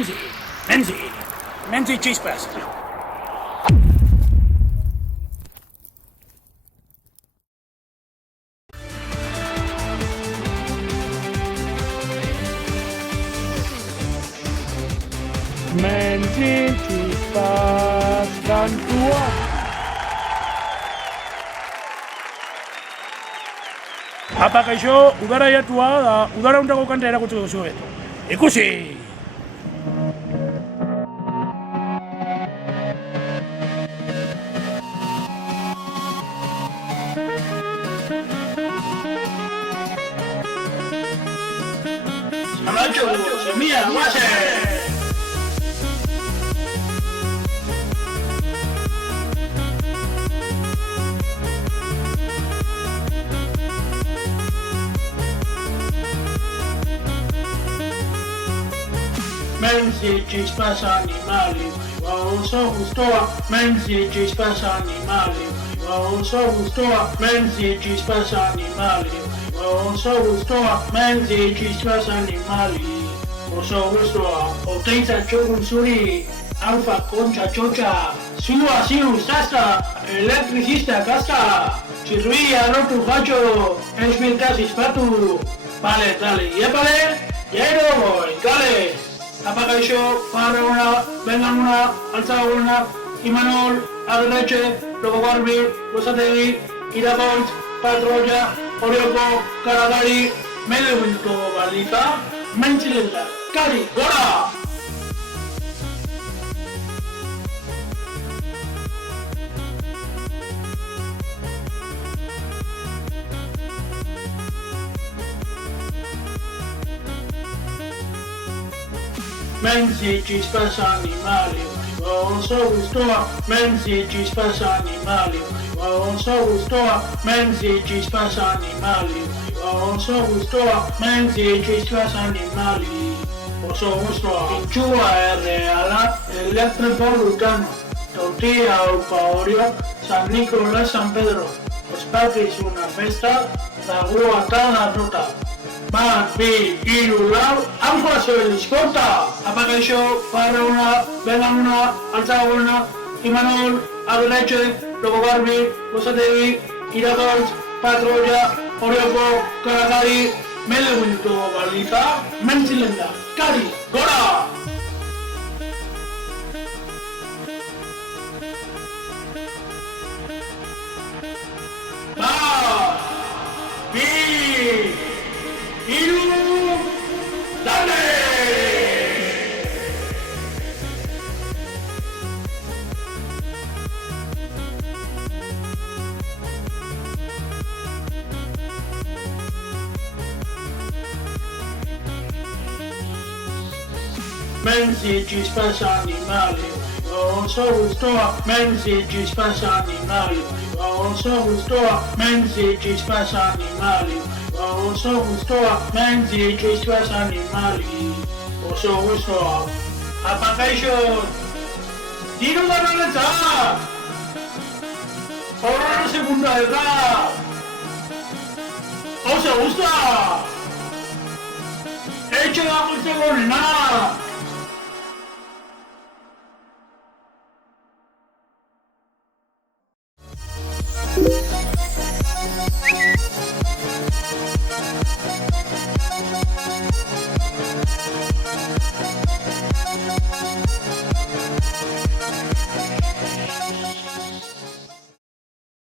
Menzi, Menzi, Menzi chispas. Menzi chispas dan tua. Apa kaixo, udara jatua da, udara untako kanta erakutsiko zuet. Ikusi! Amacho, semilla, guase! Menzi chispas animali, so gustoa, menzi chispas animali, so gustoa, menzi chispas animali, so gustoa, menzi chispas animali, so gustoa, potenza chogun suri, alfa concha chocha, siua siu sasta, electricista casca, chirruia rotu facho, esmintasis patu, vale, dale, yepale, yairo voy, dale. Apa kaixo, Parrauna, Bengamuna, Altzaguna, Imanol, Agerretxe, Lobo Garbi, Losategi, Iragoitz, Patroia, Orioko, Karagari, Medewinto Balita, Mentzilenda, Kari, gora! Menzi chispas animali, so gustoa, menzi chispas animali, so gustoa, menzi chispas animali, so gustoa, menzi chispas animali, so gustoa. Inchua reala, electrico vulcano, tortilla Upaorio, San Nicolás, San Pedro, os patris una festa, la rua tana tota. Bat, bi, hiru, lau, hauko zoen diskorta! Apa kaixo, Parrauna, Bengamuna, Altzaguna, Imanol, Agerretxe, Lobo Garbi, Losategi, Iragoitz, Patroia, Orioko, Karagari, Medewinto Balita, Mentzilenda, Kari, gora! Bat, bi, hiru, dale! Menzi chispas animali, so gustoa, menzi chispas animali, so gustoa, menzi chispas animali, so gustoa, menzi chispas animali, so gustoa. Apa kaixo, diru ganorentzat! Horrela segunda edad! Oso gustoa! Etxe dagoitzeko nena!